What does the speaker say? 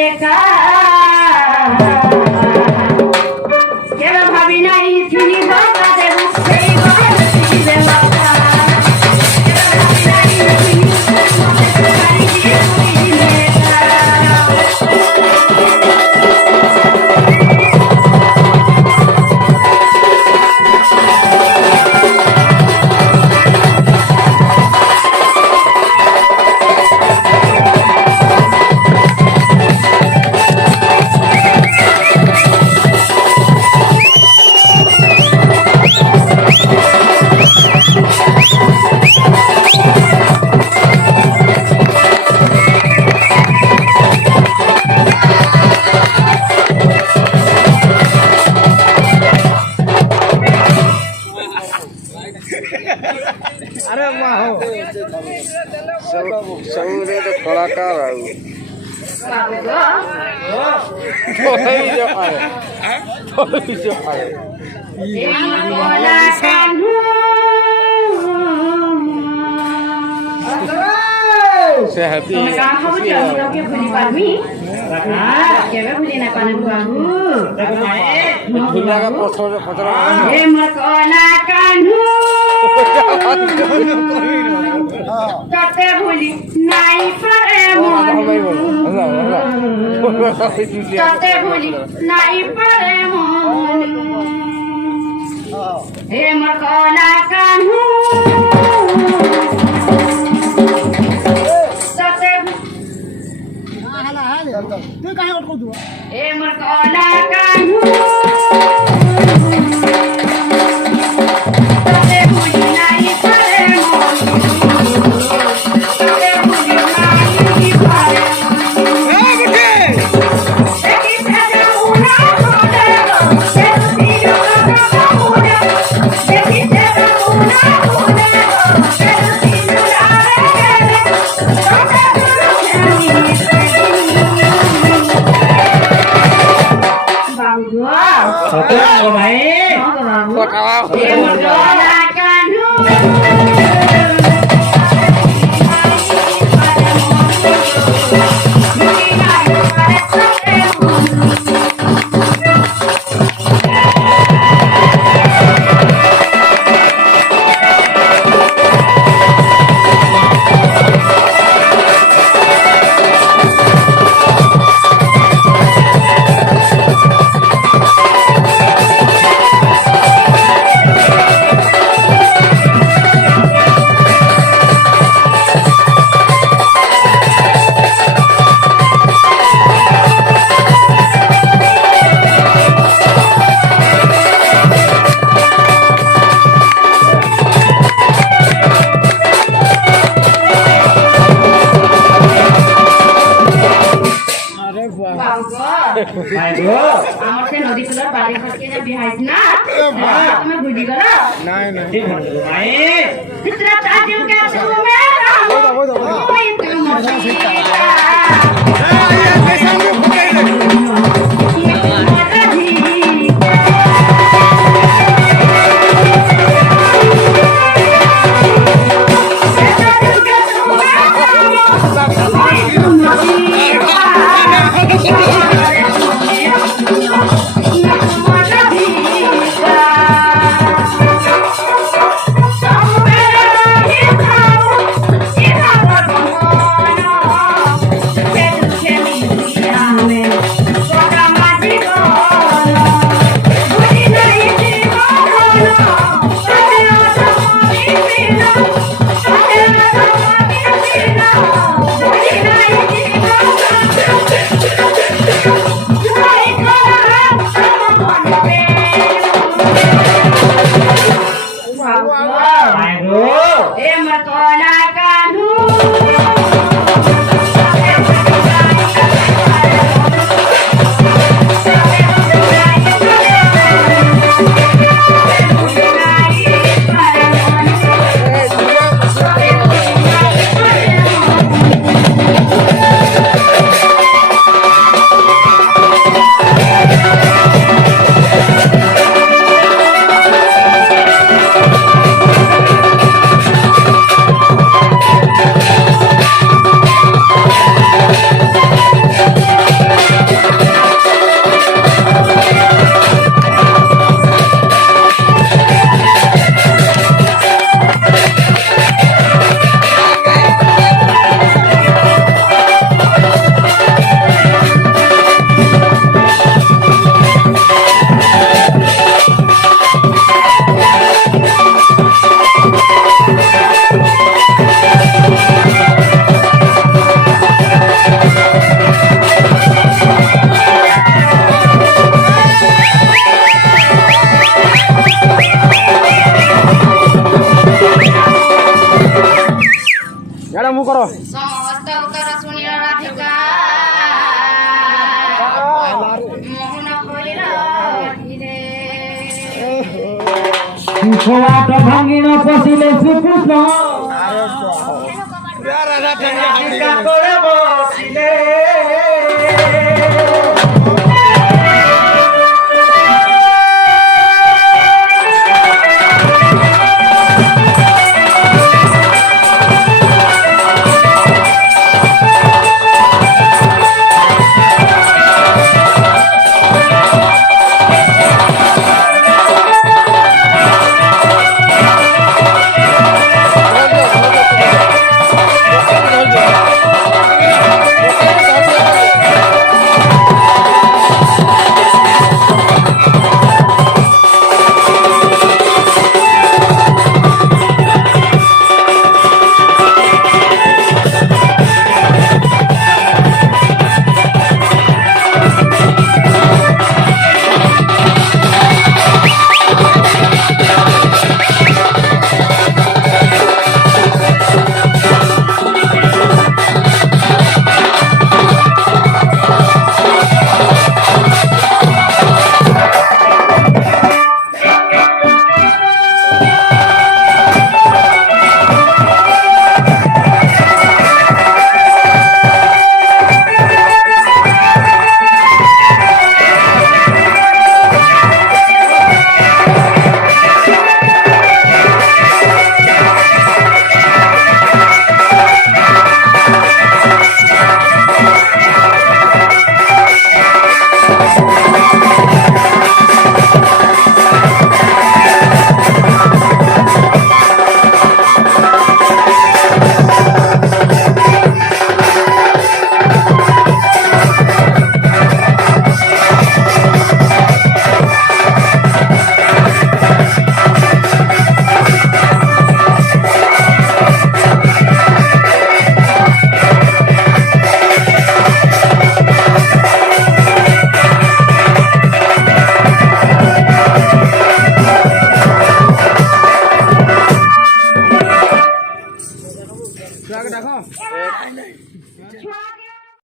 একা কেন ভাবি নাই তিনি বাবা দেব সেই ঘরে দিবে বাবা কেন ভাবি নাই তিনি বাড়ি দিয়ে দিবে अरे वाह सबरे तो कलाकार है Sehati. Kamu kamu jangan lagi beli parmi. Jangan beli nak panen bahu. Dunia ka pothor. Merkola kanhu. Kate buli nai paremon. Kate buli nai paremon. Merkola kanhu. তুই কাহে অটকো দিব merkola kanhu tate buli nai paremon tate buli nai paremon Eki sada una hodero Serudio kada una Eki sada una hodero Serudio laregere Toka duru jani Oke, kalau main. আমাকে নদী cooler বাড়ি ঘরকে যে বিহাইছ না তুমি ভুলি গেল নাই নাই কিতনা তাজিল কে তুমি ওই তুমি ମ୍ୟାଡ଼ାମ ମୁଁ କର ସମସ୍ତ ଉତ୍ତର ଶୁଣି ରାଧିକା ମୋହନ କରି ରହିଲେ। କବାଟ ଭାଙ୍ଗି ନ ପଶିଲେ ଶ୍ରୀକୃଷ୍ଣ ରାଧିକା କୋଳେ ବସିଲେ। ଛୁଆକେ ଡାକ।